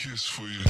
kiss for you.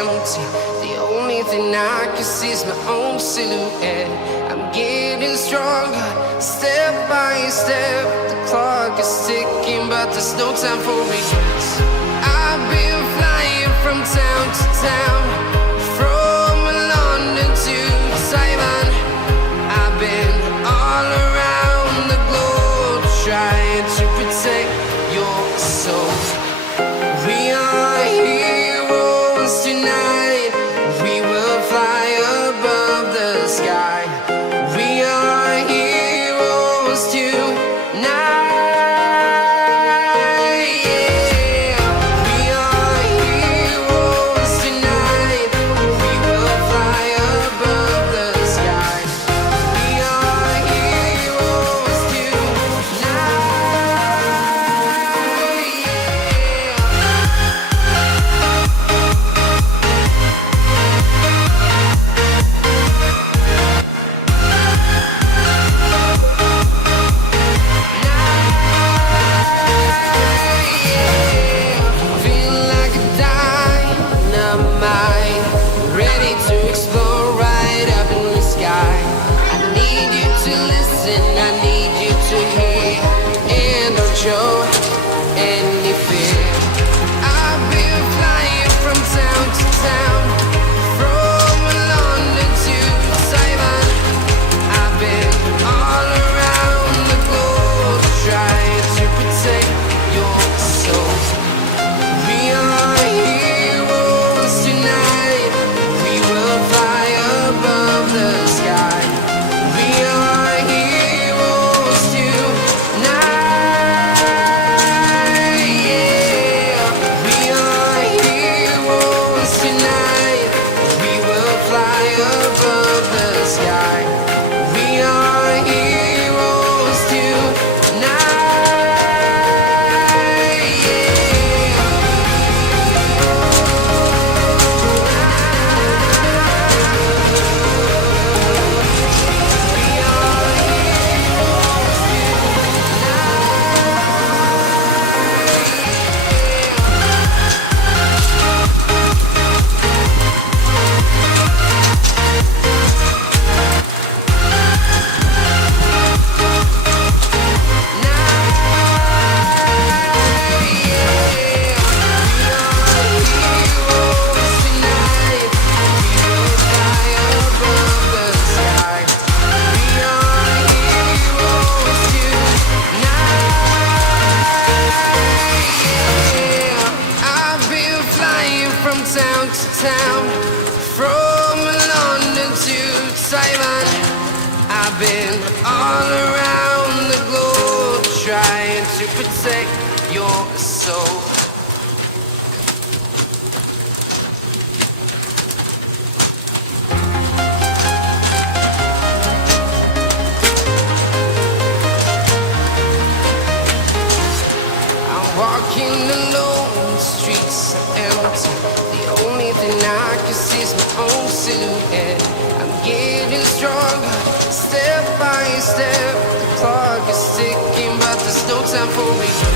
empty. The only thing I can see is my own silhouette. I'm getting stronger, step by step. The clock is ticking, but there's no time for regrets. I've been flying from town to town, from London to Taiwan. I've been all around the globe, trying to protect your soul. We are heroes tonight. We will fly above the sky. We are heroes tonight. Yeah. We are heroes tonight. We will fly above the sky. We are heroes tonight. Feel like a dynamite, ready to explore right up in the sky. I need you to listen, I need you to hear, and don't show any fear. I've been flying from town to town, from London to Taiwan. I've been all around the globe, trying to protect your soul. We are heroes tonight. We will fly above the sky. We are heroes tonight. Yeah. We are heroes tonight. We will fly above the sky. We are heroes tonight. Yeah. Town to town, from London to Taiwan. I've been all around the globe, trying to protect your soul. I'm walking alone, the streets are empty. The only thing I can see is my own silhouette. I'm getting stronger, step by step. The clock is ticking, but there's no time for regret.